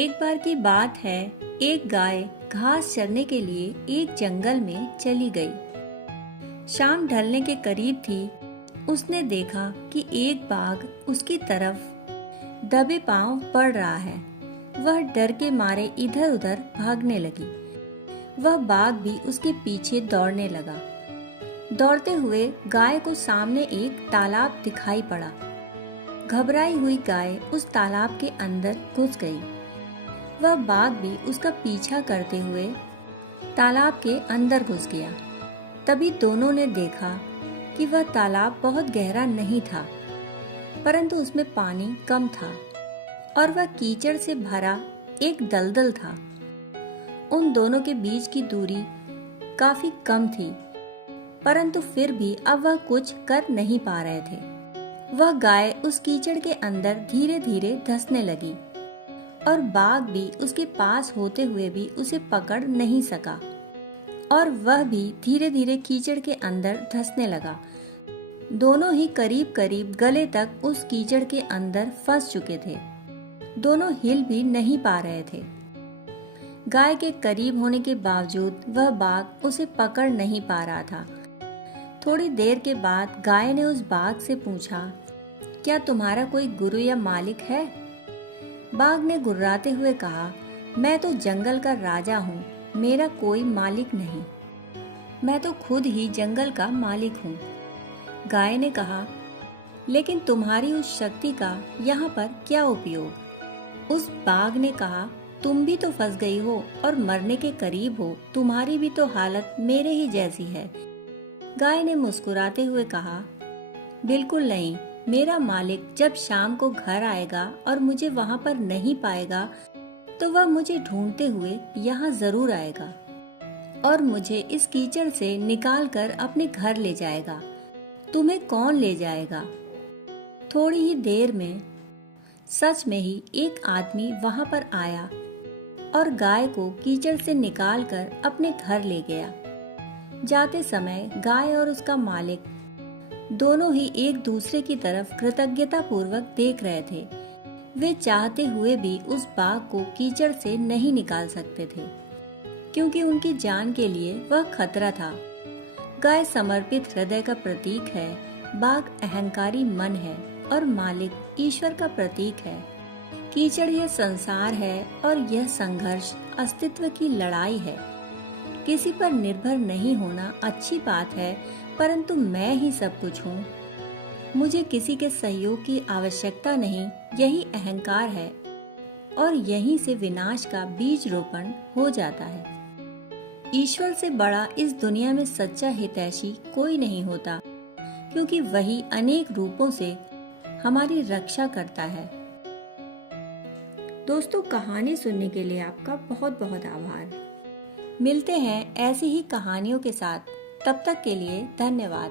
एक बार की बात है, एक गाय घास चरने के लिए एक जंगल में चली गई। शाम ढलने के करीब थी। उसने देखा कि एक बाघ उसकी तरफ दबे पांव बढ़ रहा है। वह डर के मारे इधर उधर भागने लगी। वह बाघ भी उसके पीछे दौड़ने लगा। दौड़ते हुए गाय को सामने एक तालाब दिखाई पड़ा। घबराई हुई गाय उस तालाब के अंदर घुस गई। वह बाघ भी उसका पीछा करते हुए तालाब के अंदर घुस गया। तभी दोनों ने देखा कि वह तालाब बहुत गहरा नहीं था, परंतु उसमें पानी कम था और वह कीचड़ से भरा एक दलदल था। उन दोनों के बीच की दूरी काफी कम थी, परंतु फिर भी अब वह कुछ कर नहीं पा रहे थे। वह गाय उस कीचड़ के अंदर धीरे धीरे धंसने लगी और बाघ भी उसके पास होते हुए भी उसे पकड़ नहीं सका और वह भी धीरे धीरे कीचड़ के अंदर धंसने लगा। दोनों ही करीब करीब गले तक उस कीचड़ के अंदर फंस चुके थे। दोनों हिल भी नहीं पा रहे थे। गाय के करीब होने के बावजूद वह बाघ उसे पकड़ नहीं पा रहा था। थोड़ी देर के बाद गाय ने उस बाघ से पूछा, क्या तुम्हारा कोई गुरु या मालिक है? बाघ ने गुर्राते हुए कहा, मैं तो जंगल का राजा हूँ, मेरा कोई मालिक नहीं। मैं तो खुद ही जंगल का मालिक हूँ। गाय ने कहा, लेकिन तुम्हारी उस शक्ति का यहाँ पर क्या उपयोग? उस बाघ ने कहा, तुम भी तो फंस गई हो और मरने के करीब हो। तुम्हारी भी तो हालत मेरे ही जैसी है। गाय ने मुस्कुराते हुए कहा, बिल्कुल नहीं। मेरा मालिक जब शाम को घर आएगा और मुझे वहाँ पर नहीं पाएगा तो वह मुझे ढूंढते हुए यहाँ जरूर आएगा और मुझे इस कीचड़ से निकाल कर अपने घर ले जाएगा। तुम्हें कौन ले जाएगा? थोड़ी ही देर में सच में ही एक आदमी वहाँ पर आया और गाय को कीचड़ से निकाल कर अपने घर ले गया। जाते समय गाय और उसका मालिक दोनों ही एक दूसरे की तरफ कृतज्ञता पूर्वक देख रहे थे। वे चाहते हुए भी उस बाघ को कीचड़ से नहीं निकाल सकते थे, क्योंकि उनकी जान के लिए वह खतरा था। गाय समर्पित हृदय का प्रतीक है, बाघ अहंकारी मन है और मालिक ईश्वर का प्रतीक है। कीचड़ यह संसार है और यह संघर्ष अस्तित्व की लड़ाई है। किसी पर निर्भर नहीं होना अच्छी बात है, परंतु मैं ही सब कुछ हूँ, मुझे किसी के सहयोग की आवश्यकता नहीं, यही अहंकार है और यहीं से विनाश का बीज रोपण हो जाता है। ईश्वर से बड़ा इस दुनिया में सच्चा हितैषी कोई नहीं होता, क्योंकि वही अनेक रूपों से हमारी रक्षा करता है। दोस्तों, कहानी सुनने के लिए आपका बहुत बहुत आभार। मिलते हैं ऐसी ही कहानियों के साथ। तब तक के लिए धन्यवाद।